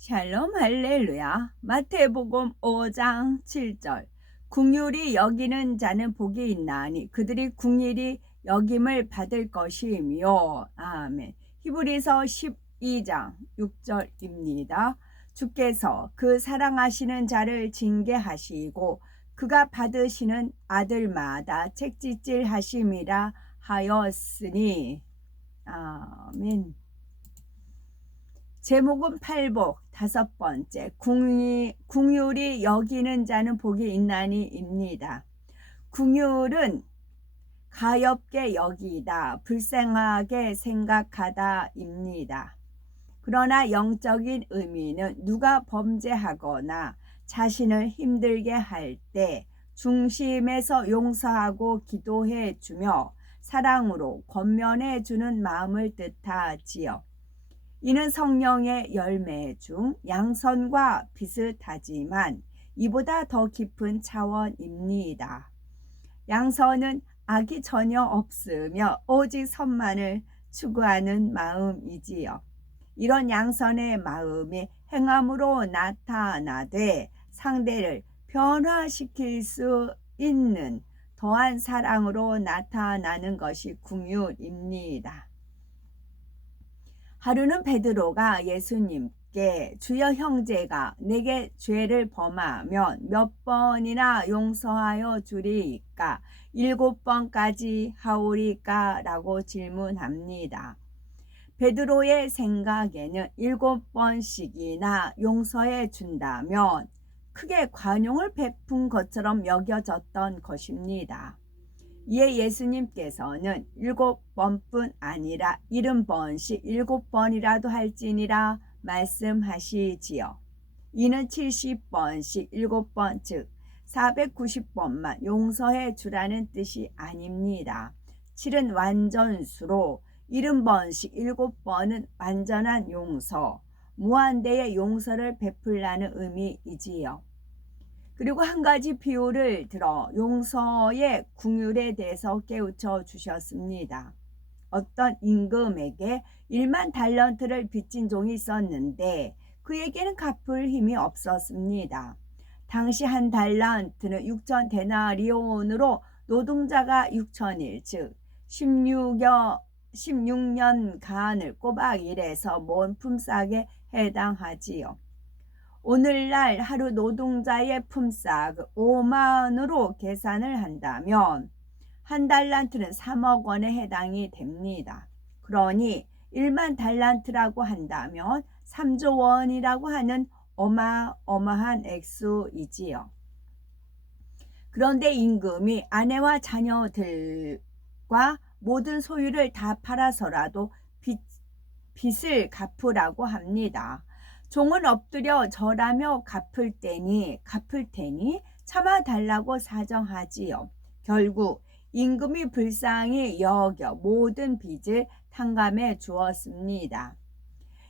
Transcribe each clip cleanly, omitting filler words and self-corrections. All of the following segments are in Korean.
샬롬 할렐루야. 마태복음 5장 7절. 긍휼히 여기는 자는 복이 있나니 그들이 긍휼히 여김을 받을 것이며. 아멘. 히브리서 12장 6절입니다. 주께서 그 사랑하시는 자를 징계하시고 그가 받으시는 아들마다 책짓질 하심이라 하였으니. 아멘. 제목은 팔복 다섯 번째, 긍휼히 여기는 자는 복이 있나니입니다. 긍휼은 가엾게 여기다, 불쌍하게 생각하다입니다. 그러나 영적인 의미는 누가 범죄하거나 자신을 힘들게 할 때 중심에서 용서하고 기도해 주며 사랑으로 권면해 주는 마음을 뜻하지요. 이는 성령의 열매 중 양선과 비슷하지만 이보다 더 깊은 차원입니다. 양선은 악이 전혀 없으며 오직 선만을 추구하는 마음이지요. 이런 양선의 마음이 행함으로 나타나되 상대를 변화시킬 수 있는 더한 사랑으로 나타나는 것이 긍휼입니다. 하루는 베드로가 예수님께 주여 형제가 내게 죄를 범하면 몇 번이나 용서하여 주리이까? 7번까지 하오리까? 라고 질문합니다. 베드로의 생각에는 7번씩이나 용서해 준다면 크게 관용을 베푼 것처럼 여겨졌던 것입니다. 이에 예수님께서는 7번뿐 아니라 70번씩 7번이라도 할지니라 말씀하시지요. 이는 70번씩 7번 즉 490번만 용서해 주라는 뜻이 아닙니다. 7은 완전수로 70번씩 7번은 완전한 용서, 무한대의 용서를 베풀라는 의미이지요. 그리고 한 가지 비유를 들어 용서의 긍휼에 대해서 깨우쳐 주셨습니다. 어떤 임금에게 1만 달란트를 빚진 종이 있었는데 그에게는 갚을 힘이 없었습니다. 당시 한 달란트는 6천 데나리온으로 노동자가 6천일 즉 16년간을 꼬박 일해서 모은 품삯에 해당하지요. 오늘날 하루 노동자의 품삯 5만으로 계산을 한다면 한 달란트는 3억 원에 해당이 됩니다. 그러니 1만 달란트라고 한다면 3조 원이라고 하는 어마어마한 액수이지요. 그런데 임금이 아내와 자녀들과 모든 소유를 다 팔아서라도 빚을 갚으라고 합니다. 종은 엎드려 절하며 갚을 테니 참아달라고 사정하지요. 결국 임금이 불쌍히 여겨 모든 빚을 탕감해 주었습니다.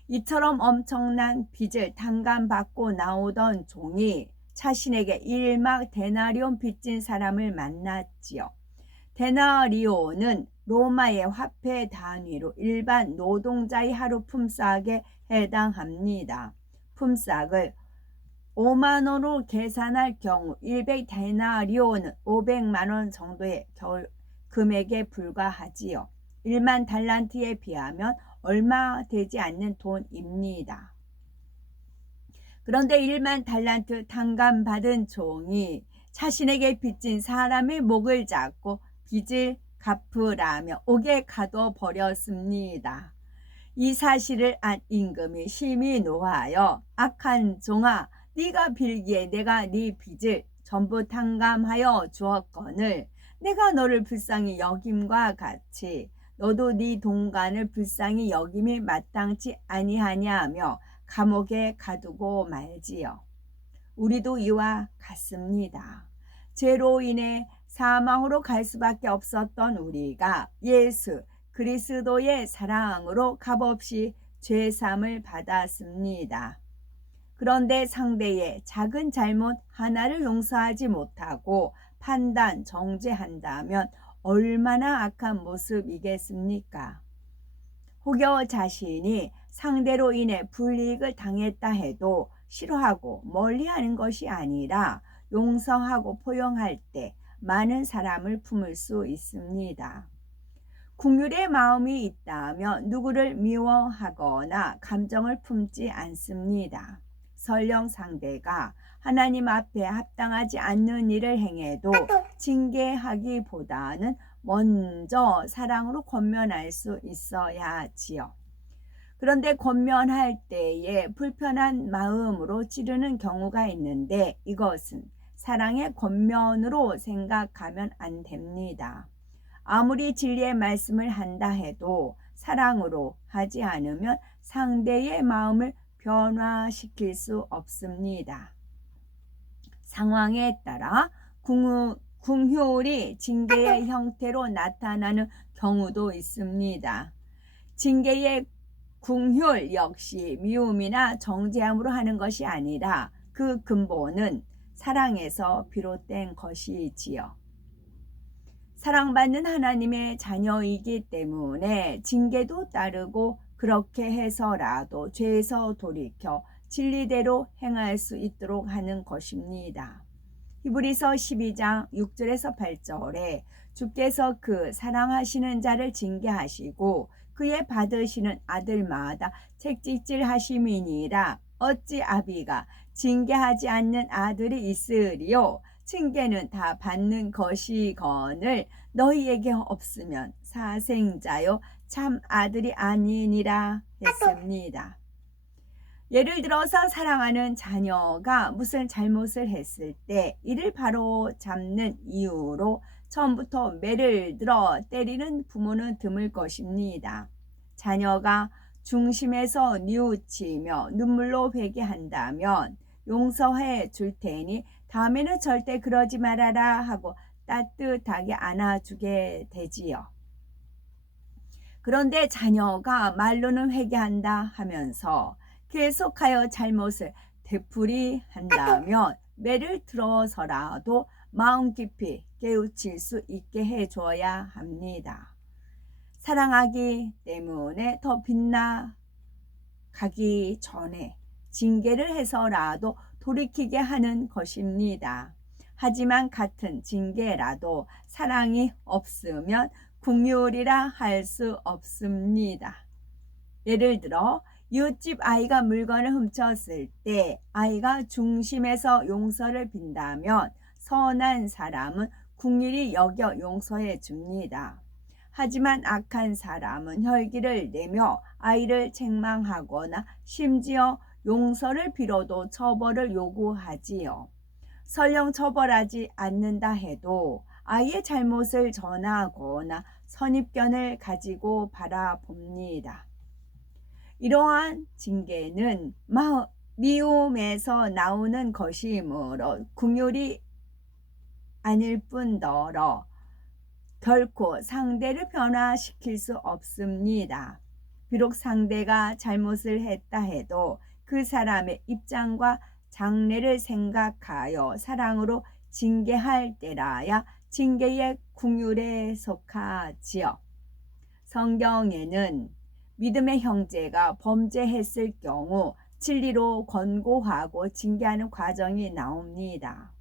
이처럼 엄청난 빚을 탕감받고 나오던 종이 자신에게 1막 데나리온 빚진 사람을 만났지요. 데나리온은 로마의 화폐 단위로 일반 노동자의 하루 품삯에 해당합니다. 품삯을 5만 원으로 계산할 경우 100데나리온은 500만 원 정도의 금액에 불과하지요. 1만 달란트에 비하면 얼마 되지 않는 돈입니다. 그런데 1만 달란트 탕감받은 종이 자신에게 빚진 사람의 목을 잡고 빚을 갚으라며 옥에 가둬버렸습니다. 이 사실을 안 임금이 심히 노하여 악한 종아, 네가 빌기에 내가 네 빚을 전부 탕감하여 주었거늘 내가 너를 불쌍히 여김과 같이 너도 네 동간을 불쌍히 여김이 마땅치 아니하냐며 감옥에 가두고 말지요. 우리도 이와 같습니다. 죄로 인해 사망으로 갈 수밖에 없었던 우리가 예수 그리스도의 사랑으로 값없이 죄사함을 받았습니다. 그런데 상대의 작은 잘못 하나를 용서하지 못하고 판단, 정죄한다면 얼마나 악한 모습이겠습니까? 혹여 자신이 상대로 인해 불이익을 당했다 해도 싫어하고 멀리하는 것이 아니라 용서하고 포용할 때 많은 사람을 품을 수 있습니다. 긍휼의 마음이 있다면 누구를 미워하거나 감정을 품지 않습니다. 설령 상대가 하나님 앞에 합당하지 않는 일을 행해도 징계하기보다는 먼저 사랑으로 권면할 수 있어야 하지요. 그런데 권면할 때에 불편한 마음으로 찌르는 경우가 있는데 이것은 사랑의 권면으로 생각하면 안 됩니다. 아무리 진리의 말씀을 한다 해도 사랑으로 하지 않으면 상대의 마음을 변화시킬 수 없습니다. 상황에 따라 긍휼이 징계의 형태로 나타나는 경우도 있습니다. 징계의 긍휼 역시 미움이나 정죄함으로 하는 것이 아니라 그 근본은 사랑에서 비롯된 것이지요. 사랑받는 하나님의 자녀이기 때문에 징계도 따르고 그렇게 해서라도 죄에서 돌이켜 진리대로 행할 수 있도록 하는 것입니다. 히브리서 12장 6절에서 8절에 주께서 그 사랑하시는 자를 징계하시고 그의 받으시는 아들마다 책찍질하심이니라. 어찌 아비가 징계하지 않는 아들이 있으리요. 징계는 다 받는 것이거늘 너희에게 없으면 사생자요 참 아들이 아니니라 했습니다. 예를 들어서 사랑하는 자녀가 무슨 잘못을 했을 때 이를 바로 잡는 이유로 처음부터 매를 들어 때리는 부모는 드물 것입니다. 자녀가 중심에서 뉘우치며 눈물로 회개한다면 용서해 줄 테니 다음에는 절대 그러지 말아라 하고 따뜻하게 안아주게 되지요. 그런데 자녀가 말로는 회개한다 하면서 계속하여 잘못을 되풀이한다면 매를 들어서라도 마음 깊이 깨우칠 수 있게 해줘야 합니다. 사랑하기 때문에 더 빛나가기 전에 징계를 해서라도 돌이키게 하는 것입니다. 하지만 같은 징계라도 사랑이 없으면 긍휼이라 할 수 없습니다. 예를 들어 이웃집 아이가 물건을 훔쳤을 때 아이가 중심에서 용서를 빈다면 선한 사람은 긍휼히 여겨 용서해 줍니다. 하지만 악한 사람은 혈기를 내며 아이를 책망하거나 심지어 용서를 빌어도 처벌을 요구하지요. 설령 처벌하지 않는다 해도 아이의 잘못을 전하거나 선입견을 가지고 바라봅니다. 이러한 징계는 미움에서 나오는 것이므로 긍휼이 아닐 뿐더러 결코 상대를 변화시킬 수 없습니다. 비록 상대가 잘못을 했다 해도 그 사람의 입장과 장래를 생각하여 사랑으로 징계할 때라야 징계의 긍휼에 속하지요. 성경에는 믿음의 형제가 범죄했을 경우 진리로 권고하고 징계하는 과정이 나옵니다.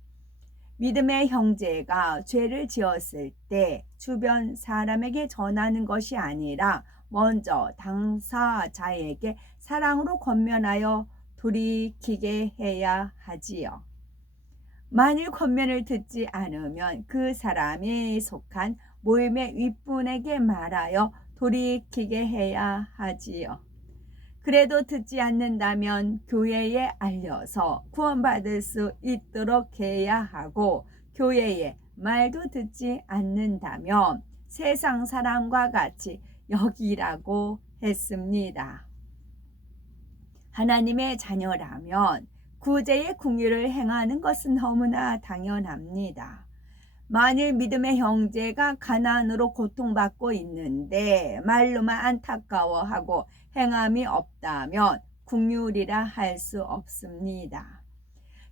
믿음의 형제가 죄를 지었을 때 주변 사람에게 전하는 것이 아니라 먼저 당사자에게 사랑으로 권면하여 돌이키게 해야 하지요. 만일 권면을 듣지 않으면 그 사람이 속한 모임의 윗분에게 말하여 돌이키게 해야 하지요. 그래도 듣지 않는다면 교회에 알려서 구원받을 수 있도록 해야 하고 교회의 말도 듣지 않는다면 세상 사람과 같이 여기라고 했습니다. 하나님의 자녀라면 구제의 긍휼을 행하는 것은 너무나 당연합니다. 만일 믿음의 형제가 가난으로 고통받고 있는데 말로만 안타까워하고 행함이 없다면 긍휼이라 할 수 없습니다.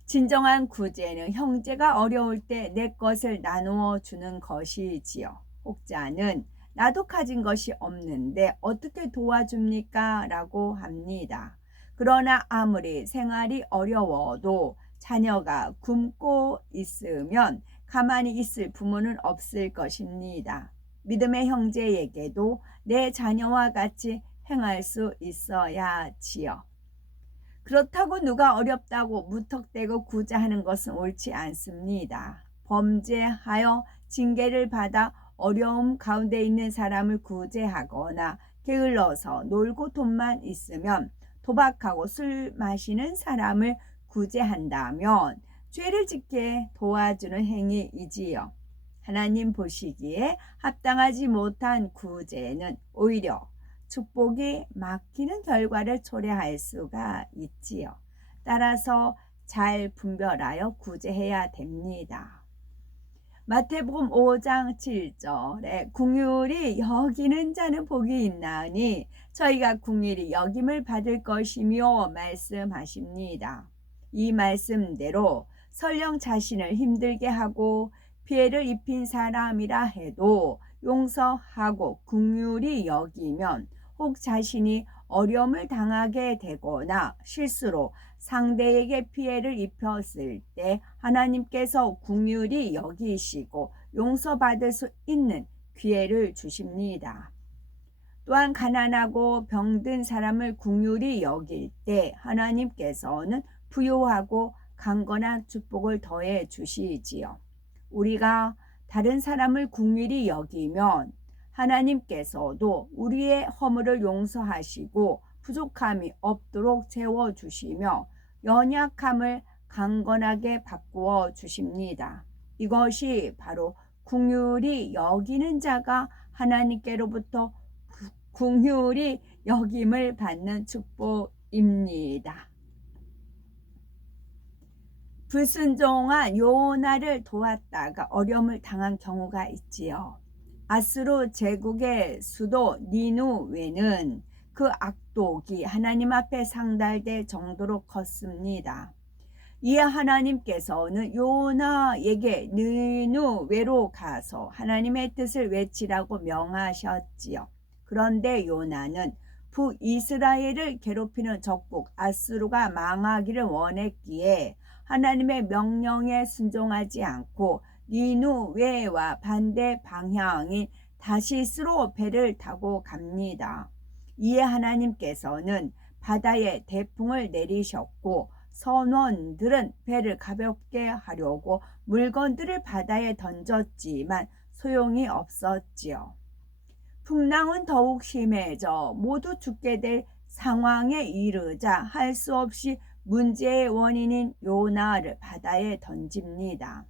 진정한 구제는 형제가 어려울 때 내 것을 나누어 주는 것이지요. 혹자는 나도 가진 것이 없는데 어떻게 도와줍니까? 라고 합니다. 그러나 아무리 생활이 어려워도 자녀가 굶고 있으면 가만히 있을 부모는 없을 것입니다. 믿음의 형제에게도 내 자녀와 같이 행할 수 있어야지요. 그렇다고 누가 어렵다고 무턱대고 구제하는 것은 옳지 않습니다. 범죄하여 징계를 받아 어려움 가운데 있는 사람을 구제하거나 게을러서 놀고 돈만 있으면 도박하고 술 마시는 사람을 구제한다면 죄를 짓게 도와주는 행위이지요. 하나님 보시기에 합당하지 못한 구제는 오히려 축복이 막히는 결과를 초래할 수가 있지요. 따라서 잘 분별하여 구제해야 됩니다. 마태복음 5장 7절에 긍휼히 여기는 자는 복이 있나니 저희가 긍휼히 여김을 받을 것이며 말씀하십니다. 이 말씀대로 설령 자신을 힘들게 하고 피해를 입힌 사람이라 해도 용서하고 긍휼히 여기면 혹 자신이 어려움을 당하게 되거나 실수로 상대에게 피해를 입혔을 때 하나님께서 긍휼히 여기시고 용서받을 수 있는 기회를 주십니다. 또한 가난하고 병든 사람을 긍휼히 여길 때 하나님께서는 부유하고 강건한 축복을 더해 주시지요. 우리가 다른 사람을 긍휼히 여기면 하나님께서도 우리의 허물을 용서하시고 부족함이 없도록 채워주시며 연약함을 강건하게 바꾸어 주십니다. 이것이 바로 긍휼히 여기는 자가 하나님께로부터 긍휼히 여김을 받는 축복입니다. 불순종한 요나를 도왔다가 어려움을 당한 경우가 있지요. 아수르 제국의 수도 니누웨는 그 악독이 하나님 앞에 상달될 정도로 컸습니다. 이에 하나님께서는 요나에게 니누웨로 가서 하나님의 뜻을 외치라고 명하셨지요. 그런데 요나는 북이스라엘을 괴롭히는 적국 아수르가 망하기를 원했기에 하나님의 명령에 순종하지 않고 니누웨와 반대 방향인 다시스로 배를 타고 갑니다. 이에 하나님께서는 바다에 대풍을 내리셨고 선원들은 배를 가볍게 하려고 물건들을 바다에 던졌지만 소용이 없었지요. 풍랑은 더욱 심해져 모두 죽게 될 상황에 이르자 할 수 없이 문제의 원인인 요나를 바다에 던집니다.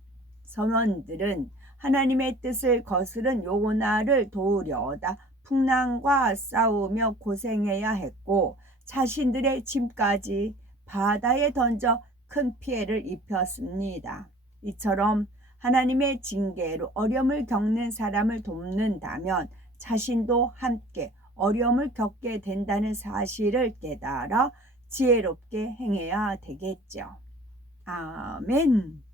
선원들은 하나님의 뜻을 거스른 요나를 도우려다 풍랑과 싸우며 고생해야 했고 자신들의 짐까지 바다에 던져 큰 피해를 입혔습니다. 이처럼 하나님의 징계로 어려움을 겪는 사람을 돕는다면 자신도 함께 어려움을 겪게 된다는 사실을 깨달아 지혜롭게 행해야 되겠죠. 아멘.